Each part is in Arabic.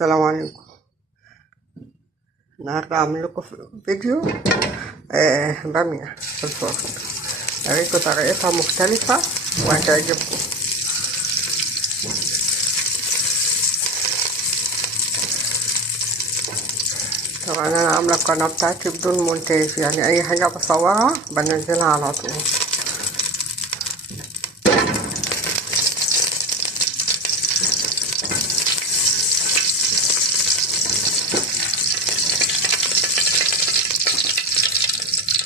السلام عليكم. النهارده هعمل لكم فيديو بامية في الفرن. هوريكم طريقتها مختلفة وهتعجبكم. طبعا انا عاملة القناة بتاعتي بدون مونتاج، يعني اي حاجة بصورها بنزلها على طول.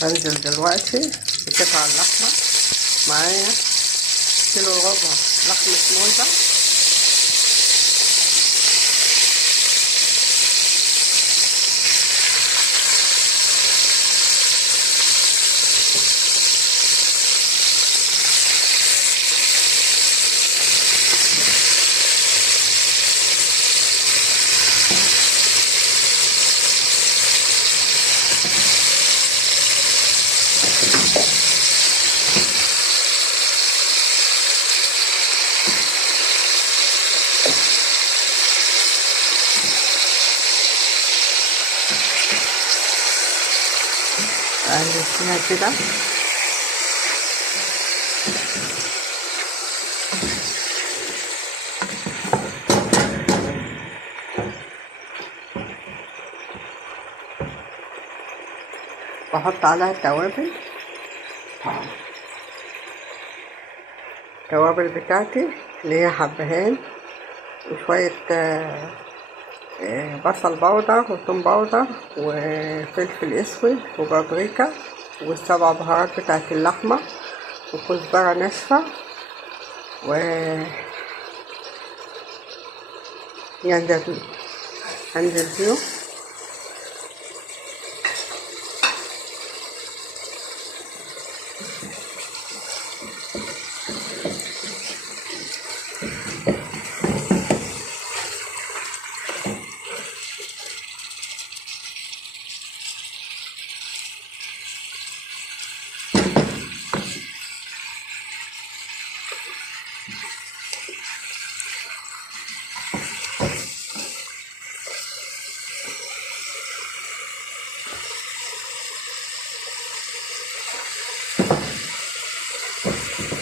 هنزل دلوقتي بقطع اللحمة. معايا كيلو وربع لحمة موزة، اقلب فيها كده. بحط عليها التوابل بتاعتي اللي هي حبهان وشوية بصل باودر وثوم باودر وفلفل اسود وبابريكا والسبع بهارات بتاعت اللحمة وكزبرة ناشفة ينجبيل. هنزل بيهم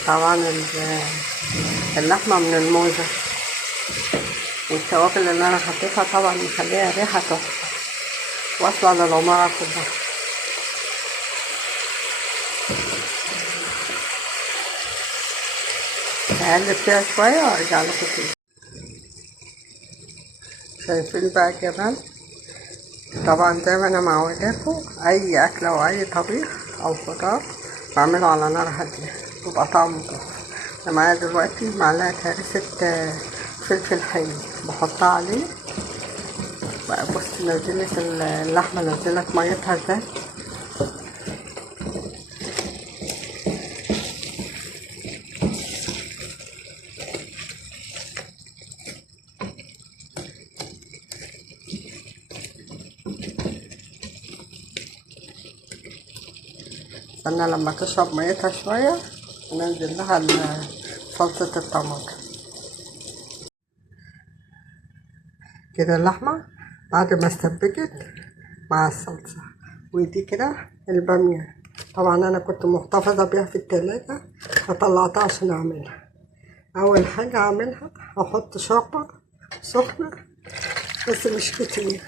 طبعا اللحمة من الموزة والتوابل اللي انا حطيتها طبعا مخليها ريحة تحفة واصلة للعمارة كلها. هقلب فيها شوية وارجع لكم تاني. شايفين بقى الجمال؟ طبعا زي ما انا معوداكم اي اكلة او اي طبيخ او خضار بعمله على نار هادية بيبقى طعمه تحفة. انا معايا دلوقتي معلقة هرسة فلفل حامي بحطها عليه. بقى بص نزلت اللحمة نزلت ميتها ازاي. استنى لما تشرب ميتها شوية وننزل لها صلصة الطماطم. كده اللحمة بعد ما استبكت مع الصلصة، ودي كده البامية. طبعا انا كنت محتفظة بيها في التلاجة فطلعتها عشان اعملها. اول حاجة اعملها احط شوربة سخنة بس مش كتير.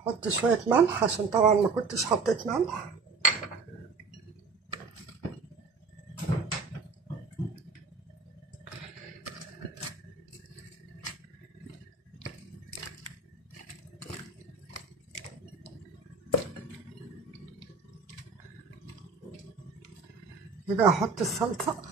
احط شوية ملح عشان طبعا ما كنتش حطيت ملح. يبقى احط الصلصة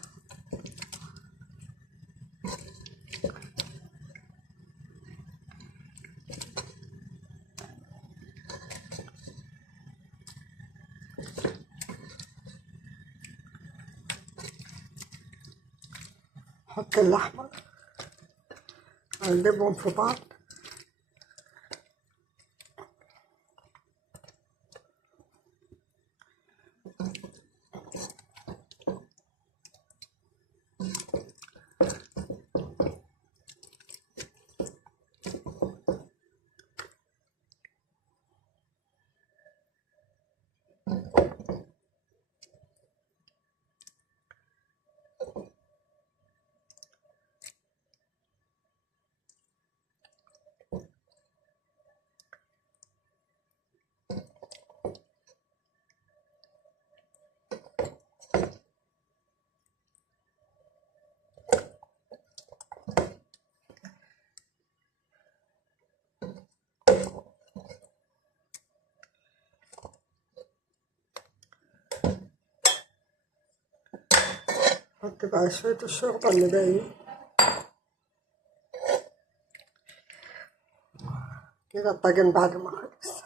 احط اللحمة اقلبهم في بعض. حط بقى شوية الشوربة اللي باقي كده. الطاجن بعد ما خلص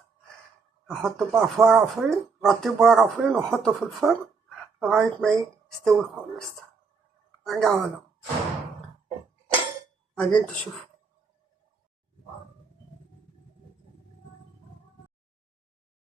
احطه بقى في ورقفين، غطيه بورقفين واحطه في الفرن لغاية ما يستوي خالص. ارجع له بعدين تشوفوا.